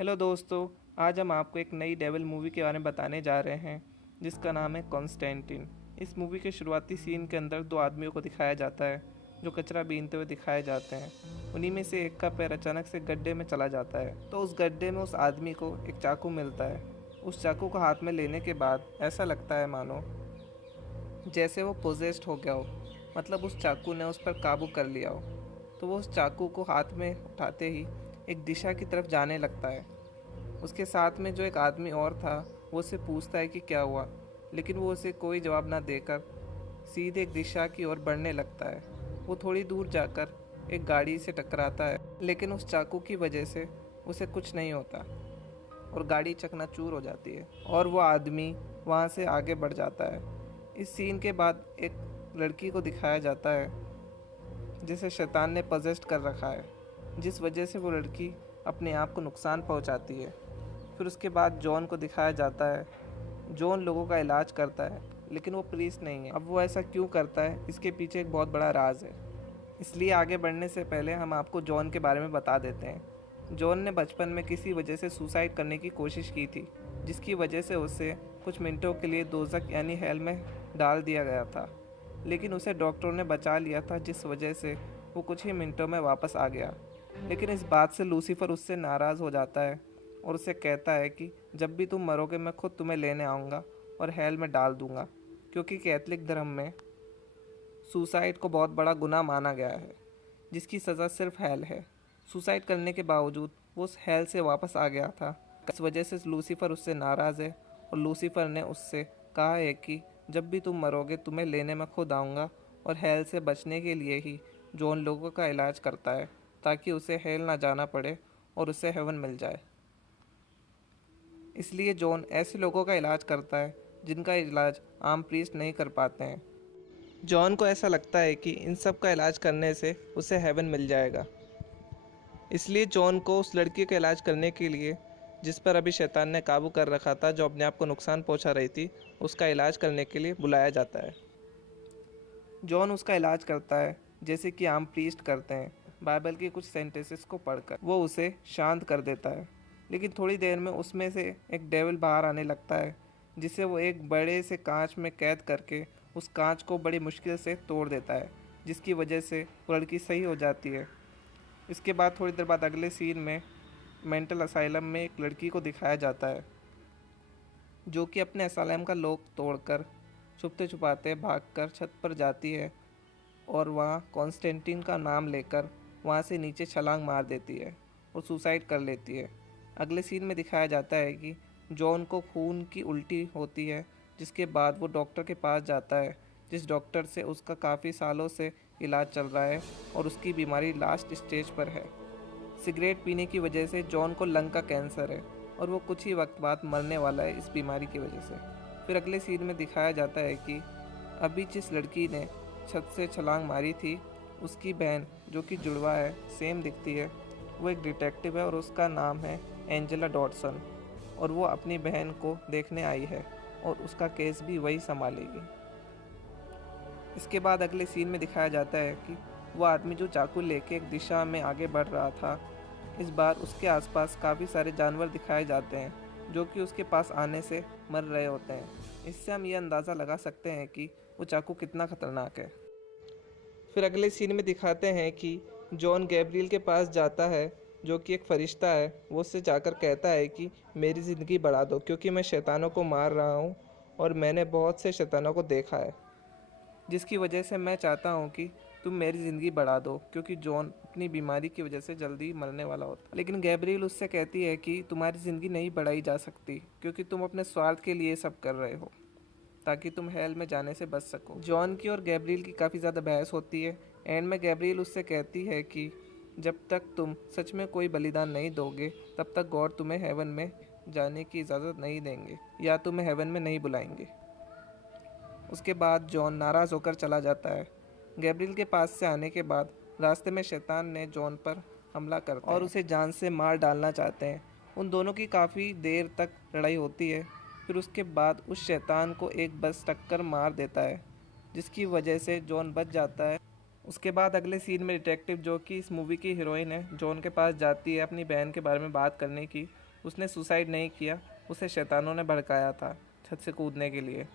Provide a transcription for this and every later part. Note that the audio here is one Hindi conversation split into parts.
हेलो दोस्तों। आज हम आपको एक नई डेविल मूवी के बारे में बताने जा रहे हैं जिसका नाम है कॉन्स्टेंटिन। इस मूवी के शुरुआती सीन के अंदर दो आदमियों को दिखाया जाता है जो कचरा बीनते हुए दिखाए जाते हैं। उन्हीं में से एक का पैर अचानक से गड्ढे में चला जाता है तो उस गड्ढे में उस आदमी को एक चाकू मिलता है। उस चाकू को हाथ में लेने के बाद ऐसा लगता है मानो जैसे वो पोजेस्ड हो गया हो, मतलब उस चाकू ने उस पर काबू कर लिया हो। तो वो उस चाकू को हाथ में उठाते ही एक दिशा की तरफ जाने लगता है। उसके साथ में जो एक आदमी और था वो उससे पूछता है कि क्या हुआ, लेकिन वो उसे कोई जवाब ना देकर सीधे एक दिशा की ओर बढ़ने लगता है। वो थोड़ी दूर जाकर एक गाड़ी से टकराता है, लेकिन उस चाकू की वजह से उसे कुछ नहीं होता और गाड़ी चकनाचूर हो जाती है और वो आदमी वहाँ से आगे बढ़ जाता है। इस सीन के बाद एक लड़की को दिखाया जाता है जिसे शैतान ने पजेस्ट कर रखा है, जिस वजह से वो लड़की अपने आप को नुकसान पहुंचाती है। फिर उसके बाद जॉन को दिखाया जाता है। जॉन लोगों का इलाज करता है, लेकिन वो प्रीस्ट नहीं है। अब वो ऐसा क्यों करता है, इसके पीछे एक बहुत बड़ा राज है। इसलिए आगे बढ़ने से पहले हम आपको जॉन के बारे में बता देते हैं। जॉन ने बचपन में किसी वजह से सुसाइड करने की कोशिश की थी, जिसकी वजह से उसे कुछ मिनटों के लिए दोज़ख यानी हेल में डाल दिया गया था, लेकिन उसे डॉक्टरों ने बचा लिया था, जिस वजह से वो कुछ ही मिनटों में वापस आ गया। लेकिन इस बात से लूसीफर उससे नाराज़ हो जाता है और उसे कहता है कि जब भी तुम मरोगे मैं खुद तुम्हें लेने आऊँगा और हेल में डाल दूँगा, क्योंकि कैथलिक धर्म में सुसाइड को बहुत बड़ा गुनाह माना गया है, जिसकी सज़ा सिर्फ हेल है। सुसाइड करने के बावजूद वो उस हेल से वापस आ गया था। इस वजह से लूसीफर उससे नाराज़ है और लूसीफर ने उससे कहा है कि जब भी तुम मरोगे तुम्हें लेने मैं खुद आऊँगा। और हेल से बचने के लिए ही जॉन लोगों का इलाज करता है, ताकि उसे हेल ना जाना पड़े और उसे हेवन मिल जाए। इसलिए जॉन ऐसे लोगों का इलाज करता है जिनका इलाज आम प्रीस्ट नहीं कर पाते हैं। जॉन को ऐसा लगता है कि इन सब का इलाज करने से उसे हेवन मिल जाएगा। इसलिए जॉन को उस लड़की का इलाज करने के लिए, जिस पर अभी शैतान ने काबू कर रखा था, जो अपने आप को नुकसान पहुंचा रही थी, उसका इलाज करने के लिए बुलाया जाता है। जॉन उसका इलाज करता है जैसे कि आम प्रीस्ट करते हैं। बाइबल के कुछ सेंटेंसेस को पढ़कर वो उसे शांत कर देता है, लेकिन थोड़ी देर में उसमें से एक डेविल बाहर आने लगता है, जिसे वो एक बड़े से कांच में कैद करके उस कांच को बड़ी मुश्किल से तोड़ देता है, जिसकी वजह से वो लड़की सही हो जाती है। इसके बाद थोड़ी देर बाद अगले सीन में मेंटल असाइलम में एक लड़की को दिखाया जाता है जो कि अपने असाइलम का लॉक तोड़कर छुपते छुपाते भागकर छत पर जाती है और वहाँ कॉन्स्टेंटिन का नाम लेकर वहाँ से नीचे छलांग मार देती है और सुसाइड कर लेती है। अगले सीन में दिखाया जाता है कि जॉन को खून की उल्टी होती है, जिसके बाद वो डॉक्टर के पास जाता है, जिस डॉक्टर से उसका काफ़ी सालों से इलाज चल रहा है और उसकी बीमारी लास्ट स्टेज पर है। सिगरेट पीने की वजह से जॉन को लंग का कैंसर है और वो कुछ ही वक्त बाद मरने वाला है इस बीमारी की वजह से। फिर अगले सीन में दिखाया जाता है कि अभी जिस लड़की ने छत से छलांग मारी थी, उसकी बहन जो कि जुड़वा है, सेम दिखती है। वो एक डिटेक्टिव है और उसका नाम है एंजेला डॉटसन, और वो अपनी बहन को देखने आई है और उसका केस भी वही संभालेगी। इसके बाद अगले सीन में दिखाया जाता है कि वो आदमी जो चाकू लेके एक दिशा में आगे बढ़ रहा था, इस बार उसके आसपास काफ़ी सारे जानवर दिखाए जाते हैं जो कि उसके पास आने से मर रहे होते हैं। इससे हम ये अंदाज़ा लगा सकते हैं कि वो चाकू कितना ख़तरनाक है। फिर अगले सीन में दिखाते हैं कि जॉन गैब्रियल के पास जाता है, जो कि एक फरिश्ता है। वो उससे जाकर कहता है कि मेरी ज़िंदगी बढ़ा दो, क्योंकि मैं शैतानों को मार रहा हूँ और मैंने बहुत से शैतानों को देखा है, जिसकी वजह से मैं चाहता हूँ कि तुम मेरी ज़िंदगी बढ़ा दो, क्योंकि जॉन अपनी बीमारी की वजह से जल्दी मरने वाला होता। लेकिन गैब्रियल उससे कहती है कि तुम्हारी ज़िंदगी नहीं बढ़ाई जा सकती, क्योंकि तुम अपने स्वार्थ के लिए सब कर रहे हो ताकि तुम हेल में जाने से बच सको। जॉन की और गैब्रियल की काफ़ी ज़्यादा बहस होती है। एंड में गैब्रियल उससे कहती है कि जब तक तुम सच में कोई बलिदान नहीं दोगे, तब तक गॉड तुम्हें हेवन में जाने की इजाज़त नहीं देंगे या तुम्हें हेवन में नहीं बुलाएंगे। उसके बाद जॉन नाराज़ होकर चला जाता है। गैब्रियल के पास से आने के बाद रास्ते में शैतान ने जॉन पर हमला करता और उसे जान से मार डालना चाहते हैं। उन दोनों की काफ़ी देर तक लड़ाई होती है। फिर उसके बाद उस शैतान को एक बस टक्कर मार देता है, जिसकी वजह से जॉन बच जाता है। उसके बाद अगले सीन में डिटेक्टिव, जो कि इस मूवी की हीरोइन है, जॉन के पास जाती है अपनी बहन के बारे में बात करने की। उसने सुसाइड नहीं किया, उसे शैतानों ने भड़काया था छत से कूदने के लिए।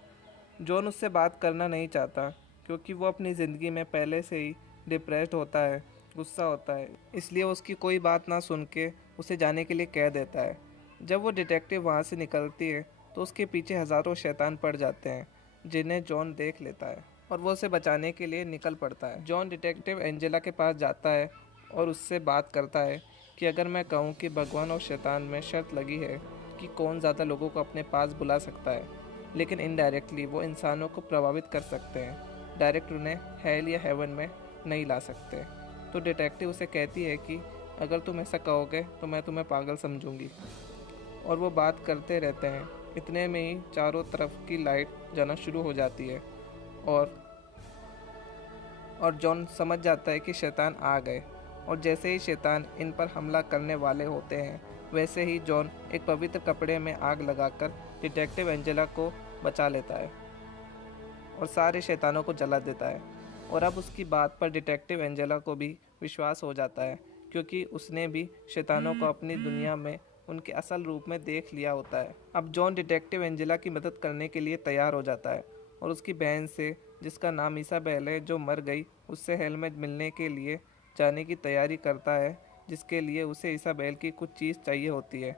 जॉन उससे बात करना नहीं चाहता क्योंकि वो अपनी ज़िंदगी में पहले से ही डिप्रेस्ड होता है, गुस्सा होता है, इसलिए उसकी कोई बात ना सुन के उसे जाने के लिए कह देता है। जब वो डिटेक्टिव वहाँ से निकलती है तो उसके पीछे हज़ारों शैतान पड़ जाते हैं जिन्हें जॉन देख लेता है और वो उसे बचाने के लिए निकल पड़ता है। जॉन डिटेक्टिव एंजेला के पास जाता है और उससे बात करता है कि अगर मैं कहूँ कि भगवान और शैतान में शर्त लगी है कि कौन ज़्यादा लोगों को अपने पास बुला सकता है, लेकिन इनडायरेक्टली वो इंसानों को प्रभावित कर सकते हैं, डायरेक्ट उन्हें हेल या हेवन में नहीं ला सकते। तो डिटेक्टिव उसे कहती है कि अगर तुम ऐसा कहोगे तो मैं तुम्हें पागल समझूंगी। और वो बात करते रहते हैं। इतने में ही चारों तरफ की लाइट जाना शुरू हो जाती है और जॉन समझ जाता है कि शैतान आ गए। और जैसे ही शैतान इन पर हमला करने वाले होते हैं, वैसे ही जॉन एक पवित्र कपड़े में आग लगाकर डिटेक्टिव एंजेला को बचा लेता है और सारे शैतानों को जला देता है। और अब उसकी बात पर डिटेक्टिव एंजेला को भी विश्वास हो जाता है क्योंकि उसने भी शैतानों को अपनी दुनिया में उनके असल रूप में देख लिया होता है। अब जॉन डिटेक्टिव एंजेला की मदद करने के लिए तैयार हो जाता है और उसकी बहन से, जिसका नाम इसाबेल है, जो मर गई, उससे हेलमेट मिलने के लिए जाने की तैयारी करता है, जिसके लिए उसे इसाबेल की कुछ चीज़ चाहिए होती है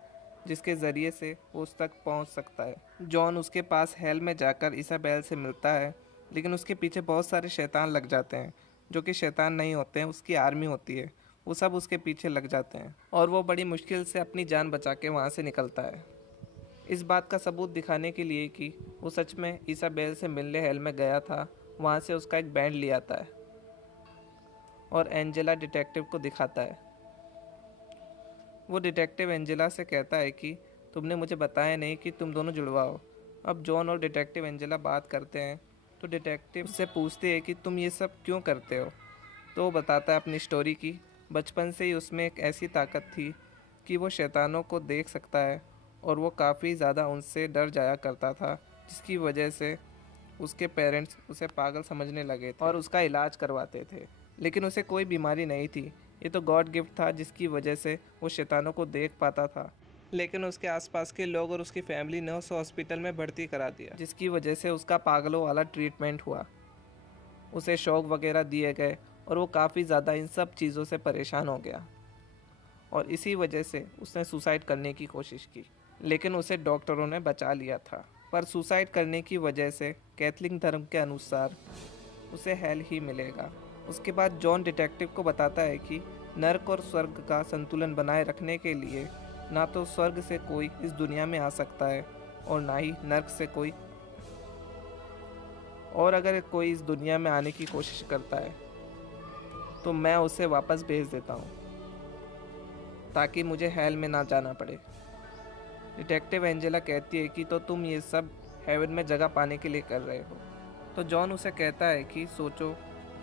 जिसके ज़रिए से वो उस तक पहुंच सकता है। जॉन उसके पास हेल में जाकर इसाबेल से मिलता है, लेकिन उसके पीछे बहुत सारे शैतान लग जाते हैं जो कि शैतान नहीं होते हैं, उसकी आर्मी होती है। वो सब उसके पीछे लग जाते हैं और वो बड़ी मुश्किल से अपनी जान बचा के वहाँ से निकलता है। इस बात का सबूत दिखाने के लिए कि वो सच में इसाबेल से मिलने हेल में गया था, वहाँ से उसका एक बैंड ले आता है और एंजेला डिटेक्टिव को दिखाता है। वो डिटेक्टिव एंजेला से कहता है कि तुमने मुझे बताया नहीं कि तुम दोनों जुड़वा हो। अब जॉन और डिटेक्टिव एंजेला बात करते हैं तो डिटेक्टिव से पूछते हैं कि तुम ये सब क्यों करते हो। तो वो बताता है अपनी स्टोरी की बचपन से ही उसमें एक ऐसी ताकत थी कि वो शैतानों को देख सकता है और वो काफ़ी ज़्यादा उनसे डर जाया करता था, जिसकी वजह से उसके पेरेंट्स उसे पागल समझने लगे थे और उसका इलाज करवाते थे, लेकिन उसे कोई बीमारी नहीं थी। ये तो गॉड गिफ्ट था जिसकी वजह से वो शैतानों को देख पाता था। लेकिन उसके आसपास के लोग और उसकी फैमिली ने उसे हॉस्पिटल में भर्ती करा दिया, जिसकी वजह से उसका पागलों वाला ट्रीटमेंट हुआ, उसे शौक वगैरह दिए गए और वो काफ़ी ज़्यादा इन सब चीज़ों से परेशान हो गया और इसी वजह से उसने सुसाइड करने की कोशिश की, लेकिन उसे डॉक्टरों ने बचा लिया था। पर सुसाइड करने की वजह से कैथलिक धर्म के अनुसार उसे हेल ही मिलेगा। उसके बाद जॉन डिटेक्टिव को बताता है कि नर्क और स्वर्ग का संतुलन बनाए रखने के लिए ना तो स्वर्ग से कोई इस दुनिया में आ सकता है और ना ही नर्क से कोई, और अगर कोई इस दुनिया में आने की कोशिश करता है तो मैं उसे वापस भेज देता हूँ ताकि मुझे हेल में ना जाना पड़े। डिटेक्टिव एंजेला कहती है कि तो तुम ये सब हेवन में जगह पाने के लिए कर रहे हो। तो जॉन उसे कहता है कि सोचो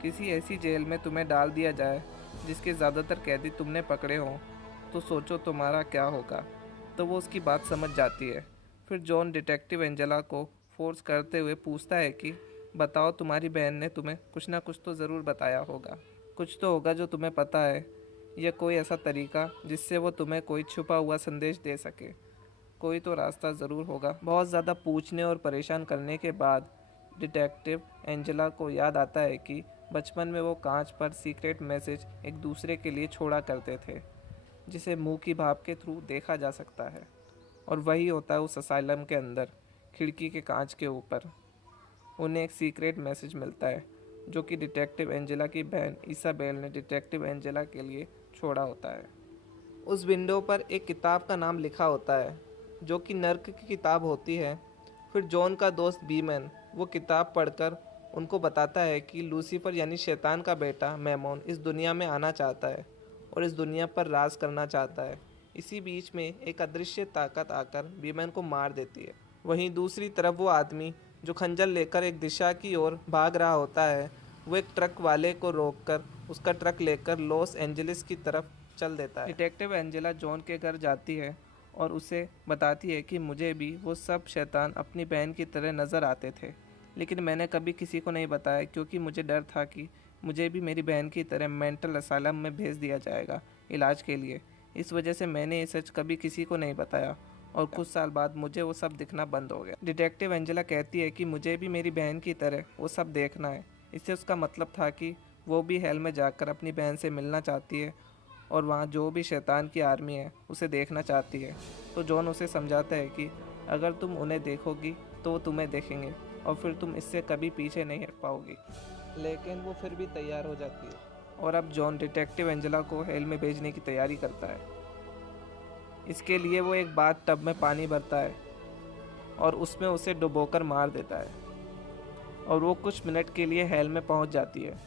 किसी ऐसी जेल में तुम्हें डाल दिया जाए जिसके ज़्यादातर कैदी तुमने पकड़े हों, तो सोचो तुम्हारा क्या होगा। तो वो उसकी बात समझ जाती है। फिर जॉन डिटेक्टिव एंजेला को फोर्स करते हुए पूछता है कि बताओ, तुम्हारी बहन ने तुम्हें कुछ ना कुछ तो ज़रूर बताया होगा, कुछ तो होगा जो तुम्हें पता है, या कोई ऐसा तरीका जिससे वो तुम्हें कोई छुपा हुआ संदेश दे सके। कोई तो रास्ता ज़रूर होगा। बहुत ज़्यादा पूछने और परेशान करने के बाद डिटेक्टिव एंजेला को याद आता है कि बचपन में वो कांच पर सीक्रेट मैसेज एक दूसरे के लिए छोड़ा करते थे, जिसे मुंह की भाप के थ्रू देखा जा सकता है, और वही होता है उस असाइलम के अंदर, खिड़की के कांच के ऊपर। उन्हें एक सीक्रेट मैसेज मिलता है जो कि डिटेक्टिव एंजेला की बहन इसाबेल ने डिटेक्टिव एंजेला के लिए छोड़ा होता है। उस विंडो पर एक किताब का नाम लिखा होता है जो कि नर्क की किताब होती है। फिर जॉन का दोस्त बीमैन वो किताब पढ़कर उनको बताता है कि लूसीफर यानी शैतान का बेटा मैमोन इस दुनिया में आना चाहता है और इस दुनिया पर राज करना चाहता है। इसी बीच में एक अदृश्य ताकत आकर बीमैन को मार देती है। वहीं दूसरी तरफ वो आदमी जो खंजर लेकर एक दिशा की ओर भाग रहा होता है, वो एक ट्रक वाले को रोककर उसका ट्रक लेकर लॉस एंजलिस की तरफ चल देता है। डिटेक्टिव एंजेला जॉन के घर जाती है और उसे बताती है कि मुझे भी वो सब शैतान अपनी बहन की तरह नज़र आते थे, लेकिन मैंने कभी किसी को नहीं बताया क्योंकि मुझे डर था कि मुझे भी मेरी बहन की तरह मेंटल असाइलम में भेज दिया जाएगा इलाज के लिए। इस वजह से मैंने ये सच कभी किसी को नहीं बताया और कुछ साल बाद मुझे वो सब दिखना बंद हो गया। डिटेक्टिव एंजेला कहती है कि मुझे भी मेरी बहन की तरह वो सब देखना है। इससे उसका मतलब था कि वो भी हेल में जाकर अपनी बहन से मिलना चाहती है और वहाँ जो भी शैतान की आर्मी है उसे देखना चाहती है। तो जॉन उसे समझाता है कि अगर तुम उन्हें देखोगी तो वो तुम्हें देखेंगे और फिर तुम इससे कभी पीछे नहीं हट पाओगी। लेकिन वो फिर भी तैयार हो जाती है और अब जॉन डिटेक्टिव एंजेला को हेल में भेजने की तैयारी करता है। इसके लिए वो एक बाथ टब में पानी भरता है और उसमें उसे डुबोकर मार देता है और वो कुछ मिनट के लिए हेल में पहुंच जाती है।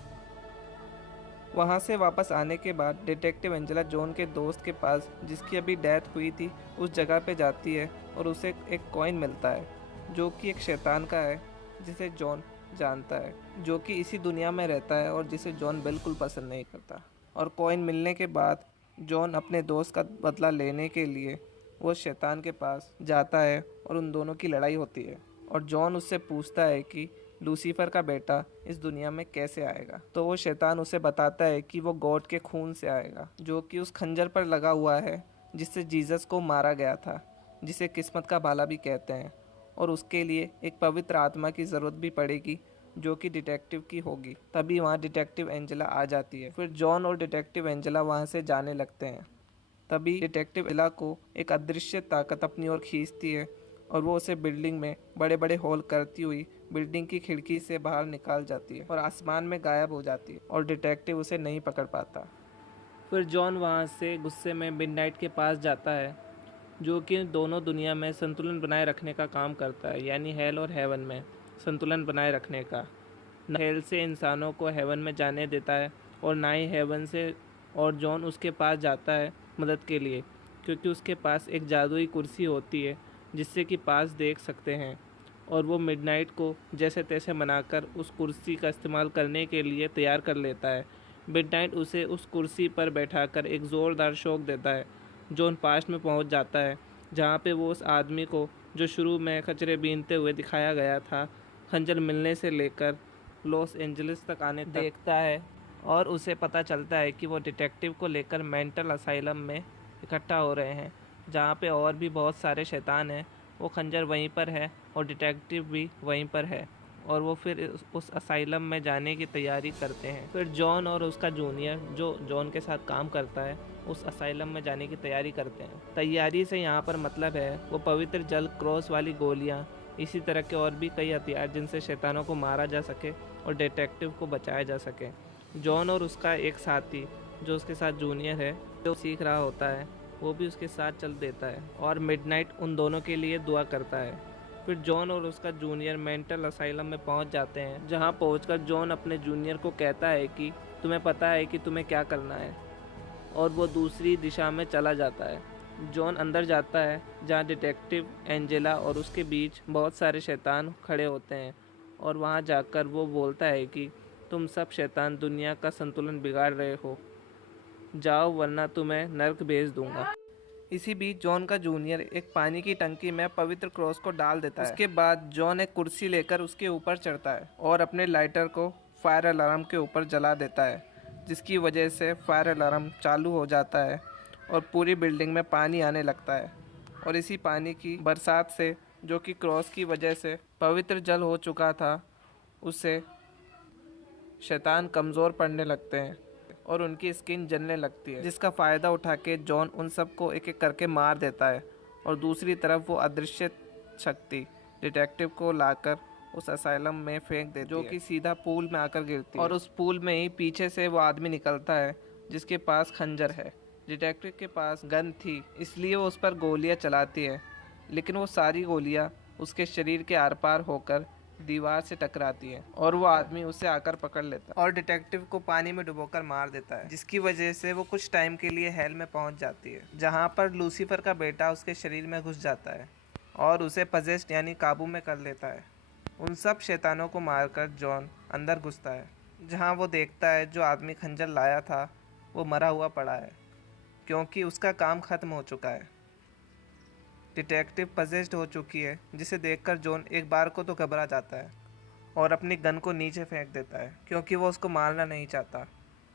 वहां से वापस आने के बाद डिटेक्टिव एंजेला जॉन के दोस्त के पास, जिसकी अभी डेथ हुई थी, उस जगह पे जाती है और उसे एक कॉइन मिलता है जो कि एक शैतान का है जिसे जॉन जानता है, जो कि इसी दुनिया में रहता है और जिसे जॉन बिल्कुल पसंद नहीं करता। और कॉइन मिलने के बाद जॉन अपने दोस्त का बदला लेने के लिए वो शैतान के पास जाता है और उन दोनों की लड़ाई होती है और जॉन उससे पूछता है कि लूसीफर का बेटा इस दुनिया में कैसे आएगा। तो वो शैतान उसे बताता है कि वो गॉड के खून से आएगा, जो कि उस खंजर पर लगा हुआ है जिससे जीसस को मारा गया था, जिसे किस्मत का भाला भी कहते हैं। और उसके लिए एक पवित्र आत्मा की ज़रूरत भी पड़ेगी जो कि डिटेक्टिव की होगी। तभी वहाँ डिटेक्टिव एंजेला आ जाती है। फिर जॉन और डिटेक्टिव एंजेला वहाँ से जाने लगते हैं। तभी डिटेक्टिव एंजेला को एक अदृश्य ताकत अपनी ओर खींचती है और वो उसे बिल्डिंग में बड़े बड़े होल करती हुई बिल्डिंग की खिड़की से बाहर निकाल जाती है और आसमान में गायब हो जाती है और डिटेक्टिव उसे नहीं पकड़ पाता। फिर जॉन वहाँ से गुस्से में मिडनाइट के पास जाता है, जो कि दोनों दुनिया में संतुलन बनाए रखने का काम करता है, यानी हेल और हेवन में संतुलन बनाए रखने का। न हेल से इंसानों को हेवन में जाने देता है और ना ही हेवन से। और जॉन उसके पास जाता है मदद के लिए, क्योंकि उसके पास एक जादुई कुर्सी होती है जिससे कि पास देख सकते हैं। और वो मिडनाइट को जैसे तैसे मनाकर उस कुर्सी का इस्तेमाल करने के लिए तैयार कर लेता है। मिडनाइट उसे उस कुर्सी पर बैठाकर एक ज़ोरदार शॉक देता है। जॉन पास्ट में पहुंच जाता है जहां पे वो उस आदमी को, जो शुरू में खचरे बीनते हुए दिखाया गया था, खंजर मिलने से लेकर लॉस एंजलिस तक आने तक देखता है और उसे पता चलता है कि वो डिटेक्टिव को लेकर मेंटल असाइलम में इकट्ठा हो रहे हैं, जहाँ पे और भी बहुत सारे शैतान हैं। वो खंजर वहीं पर है और डिटेक्टिव भी वहीं पर है और वो फिर उस असाइलम में जाने की तैयारी करते हैं। फिर जॉन और उसका जूनियर, जो जॉन के साथ काम करता है, उस असाइलम में जाने की तैयारी करते हैं। तैयारी से यहाँ पर मतलब है वो पवित्र जल, क्रॉस वाली गोलियाँ, इसी तरह के और भी कई हथियार जिनसे शैतानों को मारा जा सके और डिटेक्टिव को बचाया जा सके। जॉन और उसका एक साथी, जो उसके साथ जूनियर है, जो सीख रहा होता है, वो भी उसके साथ चल देता है और मिडनाइट उन दोनों के लिए दुआ करता है। फिर जॉन और उसका जूनियर मेंटल असाइलम में पहुंच जाते हैं, जहां पहुंचकर जॉन अपने जूनियर को कहता है कि तुम्हें पता है कि तुम्हें क्या करना है, और वो दूसरी दिशा में चला जाता है। जॉन अंदर जाता है जहां डिटेक्टिव एंजेला और उसके बीच बहुत सारे शैतान खड़े होते हैं और वहां जाकर वो बोलता है कि तुम सब शैतान दुनिया का संतुलन बिगाड़ रहे हो, जाओ वरना तुम्हें नर्क भेज दूंगा। इसी बीच जॉन का जूनियर एक पानी की टंकी में पवित्र क्रॉस को डाल देता है। उसके बाद जॉन एक कुर्सी लेकर उसके ऊपर चढ़ता है और अपने लाइटर को फायर अलार्म के ऊपर जला देता है, जिसकी वजह से फायर अलार्म चालू हो जाता है और पूरी बिल्डिंग में पानी आने लगता है। और इसी पानी की बरसात से, जो कि क्रॉस की वजह से पवित्र जल हो चुका था, उससे शैतान कमज़ोर पड़ने लगते हैं और उनकी स्किन जलने लगती है, जिसका फ़ायदा उठा के जॉन उन सबको एक एक करके मार देता है। और दूसरी तरफ वो अदृश्य शक्ति डिटेक्टिव को लाकर उस असाइलम में फेंक देती है, जो कि सीधा पूल में आकर गिरती है। और उस पूल में ही पीछे से वो आदमी निकलता है जिसके पास खंजर है। डिटेक्टिव के पास गन थी, इसलिए वो उस पर गोलियां चलाती है, लेकिन वो सारी गोलियां उसके शरीर के आर पार होकर दीवार से टकराती है और वो आदमी उसे आकर पकड़ लेता है और डिटेक्टिव को पानी में डुबोकर मार देता है, जिसकी वजह से वो कुछ टाइम के लिए हेल में पहुंच जाती है, जहां पर लूसीफर का बेटा उसके शरीर में घुस जाता है और उसे पजेस्ट यानी काबू में कर लेता है। उन सब शैतानों को मारकर जॉन अंदर घुसता है, जहां वो देखता है जो आदमी खंजर लाया था वो मरा हुआ पड़ा है, क्योंकि उसका काम खत्म हो चुका है। डिटेक्टिव पजेस्ड हो चुकी है, जिसे देखकर जॉन एक बार को तो घबरा जाता है और अपनी गन को नीचे फेंक देता है, क्योंकि वो उसको मारना नहीं चाहता।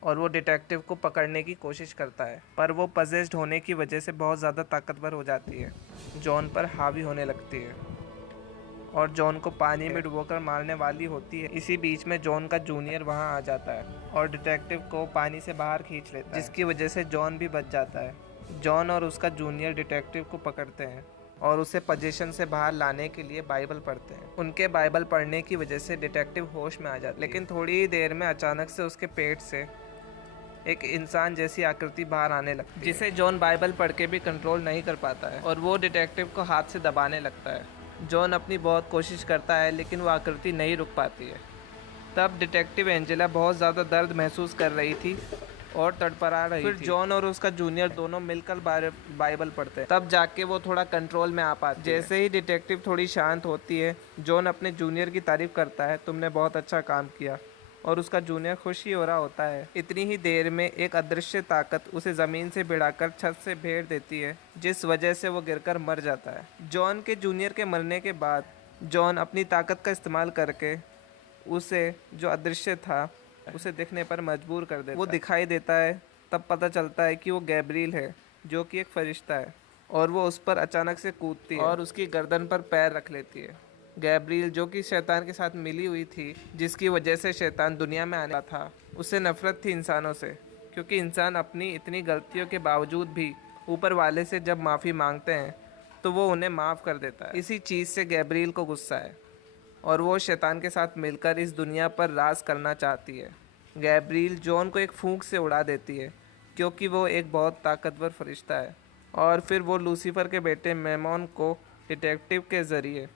और वो डिटेक्टिव को पकड़ने की कोशिश करता है, पर वो पजेस्ड होने की वजह से बहुत ज़्यादा ताकतवर हो जाती है, जॉन पर हावी होने लगती है और जॉन को पानी में डुबोकर मारने वाली होती है। इसी बीच में जॉन का जूनियर वहां आ जाता है और डिटेक्टिव को पानी से बाहर खींच लेता है, जिसकी वजह से जॉन भी बच जाता है। जॉन और उसका जूनियर डिटेक्टिव को पकड़ते हैं और उसे पोजीशन से बाहर लाने के लिए बाइबल पढ़ते हैं। उनके बाइबल पढ़ने की वजह से डिटेक्टिव होश में आ जाता है, लेकिन थोड़ी ही देर में अचानक से उसके पेट से एक इंसान जैसी आकृति बाहर आने लगती है, जिसे जॉन बाइबल पढ़ के भी कंट्रोल नहीं कर पाता है और वो डिटेक्टिव को हाथ से दबाने लगता है। जॉन अपनी बहुत कोशिश करता है, लेकिन वो आकृति नहीं रुक पाती है। तब डिटेक्टिव एंजेला बहुत ज़्यादा दर्द महसूस कर रही थी और तड़पड़ा रही थी। फिर जॉन और उसका जूनियर दोनों मिलकर बाइबल पढ़ते हैं, तब जाके वो थोड़ा कंट्रोल में आ पाती है। जैसे ही डिटेक्टिव थोड़ी शांत होती है, जॉन अपने जूनियर की तारीफ करता है, तुमने बहुत अच्छा काम किया, और उसका जूनियर खुश ही हो रहा होता है। इतनी ही देर में एक अदृश्य ताकत उसे ज़मीन से भिड़ाकर छत से फेंक देती है, जिस वजह से वो गिरकर मर जाता है। जॉन के जूनियर के मरने के बाद जॉन अपनी ताकत का इस्तेमाल करके उसे, जो अदृश्य था, उसे दिखने पर मजबूर कर देता है। वो दिखाई देता है, तब पता चलता है कि वो गैब्रिएल है, जो कि एक फरिश्ता है, और वो उस पर अचानक से कूदती है और उसकी गर्दन पर पैर रख लेती है। गैब्रिएल, जो कि शैतान के साथ मिली हुई थी, जिसकी वजह से शैतान दुनिया में आने था, उसे नफरत थी इंसानों से, क्योंकि इंसान अपनी इतनी गलतियों के बावजूद भी ऊपर वाले से जब माफ़ी मांगते हैं तो वो उन्हें माफ़ कर देता है। इसी चीज़ से गैब्रिएल को गुस्सा है और वो शैतान के साथ मिलकर इस दुनिया पर राज करना चाहती है। गैब्रिएल जॉन को एक फूंक से उड़ा देती है, क्योंकि वो एक बहुत ताकतवर फरिश्ता है, और फिर वो लूसीफर के बेटे मेमोन को डिटेक्टिव के ज़रिए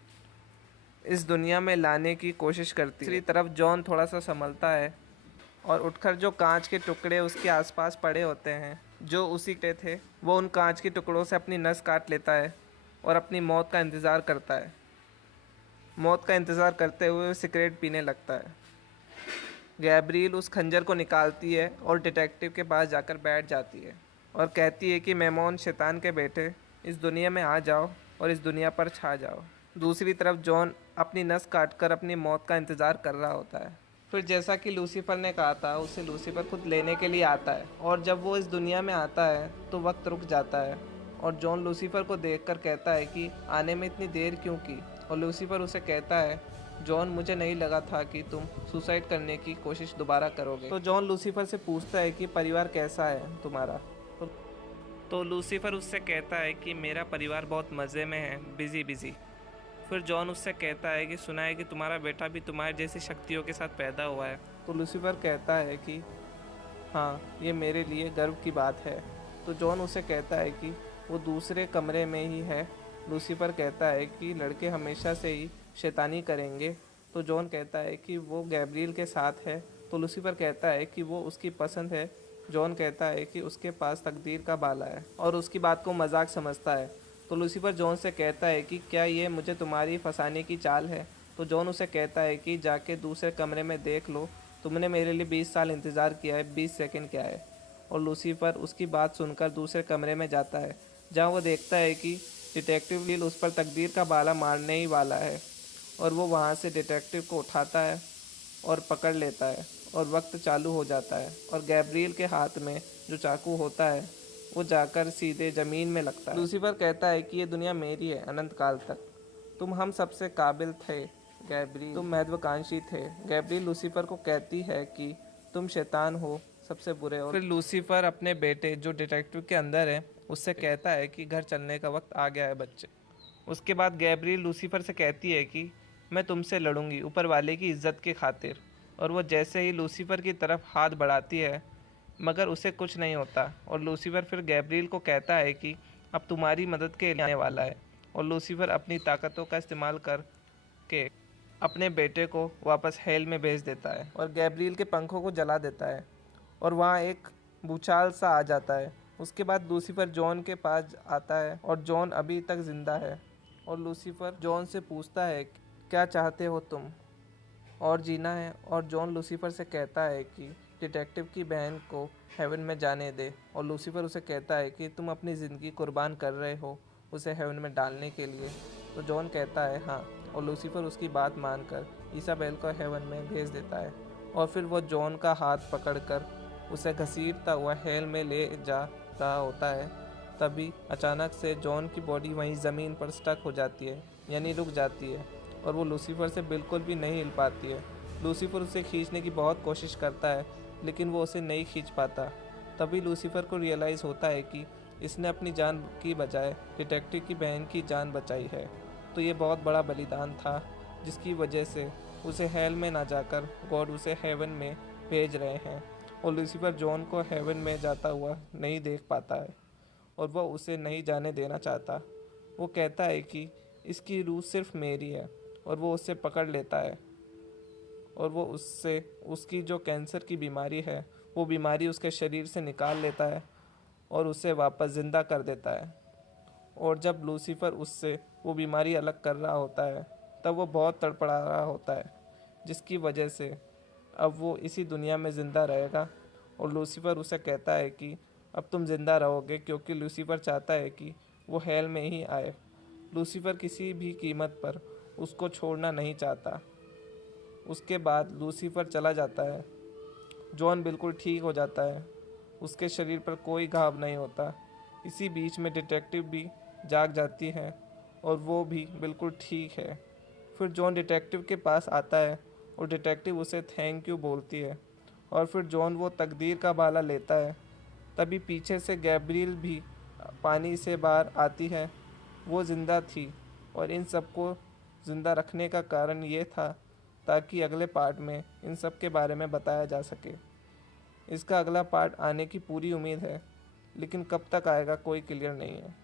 इस दुनिया में लाने की कोशिश करती है। दूसरी तरफ जॉन थोड़ा सा संभलता है और उठकर जो कांच के टुकड़े उसके आसपास पड़े होते हैं, जो उसी के थे, वो उन कांच के टुकड़ों से अपनी नस काट लेता है और अपनी मौत का इंतज़ार करता है। मौत का इंतज़ार करते हुए वो सिगरेट पीने लगता है। गैब्रिएल उस खंजर को निकालती है और डिटेक्टिव के पास जाकर बैठ जाती है और कहती है कि मेमोन, शैतान के बेटे, इस दुनिया में आ जाओ और इस दुनिया पर छा जाओ। दूसरी तरफ जॉन अपनी नस काटकर अपनी मौत का इंतज़ार कर रहा होता है। फिर जैसा कि लूसीफर ने कहा था, उसे लूसीफर खुद लेने के लिए आता है, और जब वो इस दुनिया में आता है तो वक्त रुक जाता है और जॉन लूसीफर को देखकर कहता है कि आने में इतनी देर क्यों की, और लूसीफर उसे कहता है, जॉन, मुझे नहीं लगा था कि तुम सुसाइड करने की कोशिश दोबारा करोगे। तो जॉन लूसीफर से पूछता है कि परिवार कैसा है तुम्हारा। तो लूसीफर उससे कहता है कि मेरा परिवार बहुत मज़े में है, बिजी। फिर जॉन उससे कहता है कि सुना है कि तुम्हारा बेटा भी तुम्हारे जैसी शक्तियों के साथ पैदा हुआ है। तो लूसीफर कहता है कि हाँ, ये मेरे लिए गर्व की बात है। तो जॉन उसे कहता है कि वो दूसरे कमरे में ही है। लूसीफर कहता है कि लड़के हमेशा से ही शैतानी करेंगे। तो जॉन कहता है कि वो गैब्रिएल के साथ है। तो लूसीफर कहता है कि वो उसकी पसंद है। जॉन कहता है कि उसके पास तकदीर का बाला है और उसकी बात को मजाक समझता है। तो लूसीफर जॉन से कहता है कि क्या ये मुझे तुम्हारी फंसाने की चाल है। तो जॉन उसे कहता है कि जाके दूसरे कमरे में देख लो, तुमने मेरे लिए 20 साल इंतज़ार किया है, 20 सेकंड क्या है। और लूसीफर उसकी बात सुनकर दूसरे कमरे में जाता है, जहाँ वो देखता है कि डिटेक्टिव लील उस पर तकदीर का बाला मारने ही वाला है, और वो वहाँ से डिटेक्टिव को उठाता है और पकड़ लेता है और वक्त चालू हो जाता है, और गैब्रिएल के हाथ में जो चाकू होता है वो जाकर सीधे ज़मीन में लगता है। लूसीफर कहता है कि ये दुनिया मेरी है अनंत काल तक। तुम हम सबसे काबिल थे गैब्रिएल, तुम महत्वाकांक्षी थे। गैब्रिएल लूसीफर को कहती है कि तुम शैतान हो, सबसे बुरे हो। फिर लूसीफर अपने बेटे, जो डिटेक्टिव के अंदर है, उससे कहता है कि घर चलने का वक्त आ गया है बच्चे। उसके बाद गैब्रिएल लूसीफर से कहती है कि मैं तुमसे लड़ूंगी ऊपर वाले की इज्जत के खातिर। और वो जैसे ही लूसीफर की तरफ हाथ बढ़ाती है, मगर उसे कुछ नहीं होता, और लूसीफर फिर गैब्रिएल को कहता है कि अब तुम्हारी मदद के लिए आने वाला है। और लूसीफर अपनी ताकतों का इस्तेमाल करके अपने बेटे को वापस हेल में भेज देता है और गैब्रिएल के पंखों को जला देता है, और वहाँ एक भूचाल सा आ जाता है। उसके बाद लूसीफर जॉन के पास आता है और जॉन अभी तक जिंदा है, और लूसीफर जॉन से पूछता है क्या चाहते हो तुम, और जीना है। और जॉन लूसीफर से कहता है कि डिटेक्टिव की बहन को हेवन में जाने दे, और लूसीफर उसे कहता है कि तुम अपनी ज़िंदगी कुर्बान कर रहे हो उसे हेवन में डालने के लिए। तो जॉन कहता है हाँ, और लूसीफर उसकी बात मानकर इसाबेल को हेवन में भेज देता है। और फिर वो जॉन का हाथ पकड़कर उसे घसीटता हुआ हेल में ले जा रहा होता है, तभी अचानक से जॉन की बॉडी वहीं ज़मीन पर स्टक हो जाती है, यानी रुक जाती है, और वो लूसीफर से बिल्कुल भी नहीं हिल पाती है। लूसीफर उसे खींचने की बहुत कोशिश करता है, लेकिन वो उसे नहीं खींच पाता। तभी लूसीफर को रियलाइज़ होता है कि इसने अपनी जान की बजाय डिटेक्टिव की बहन की जान बचाई है, तो ये बहुत बड़ा बलिदान था, जिसकी वजह से उसे हेल में ना जाकर गॉड उसे हेवन में भेज रहे हैं। और लूसीफर जॉन को हेवन में जाता हुआ नहीं देख पाता है, और वह उसे नहीं जाने देना चाहता। वो कहता है कि इसकी रूह सिर्फ मेरी है, और वो उससे पकड़ लेता है, और वो उससे उसकी जो कैंसर की बीमारी है वो बीमारी उसके शरीर से निकाल लेता है और उसे वापस ज़िंदा कर देता है। और जब लूसीफर उससे वो बीमारी अलग कर रहा होता है, तब वो बहुत तड़पड़ा रहा होता है, जिसकी वजह से अब वो इसी दुनिया में ज़िंदा रहेगा। और लूसीफर उसे कहता है कि अब तुम ज़िंदा रहोगे, क्योंकि लूसीफर चाहता है कि वो हेल में ही आए। लूसीफर किसी भी कीमत पर उसको छोड़ना नहीं चाहता। उसके बाद लूसीफर चला जाता है। जॉन बिल्कुल ठीक हो जाता है, उसके शरीर पर कोई घाव नहीं होता। इसी बीच में डिटेक्टिव भी जाग जाती है, और वो भी बिल्कुल ठीक है। फिर जॉन डिटेक्टिव के पास आता है, और डिटेक्टिव उसे थैंक यू बोलती है, और फिर जॉन वो तकदीर का भाला लेता है। तभी पीछे से गैब्रियल भी पानी से बाहर आती है। वो ज़िंदा थी, और इन सबको ज़िंदा रखने का कारण ये था ताकि अगले पार्ट में इन सब के बारे में बताया जा सके। इसका अगला पार्ट आने की पूरी उम्मीद है, लेकिन कब तक आएगा कोई क्लियर नहीं है।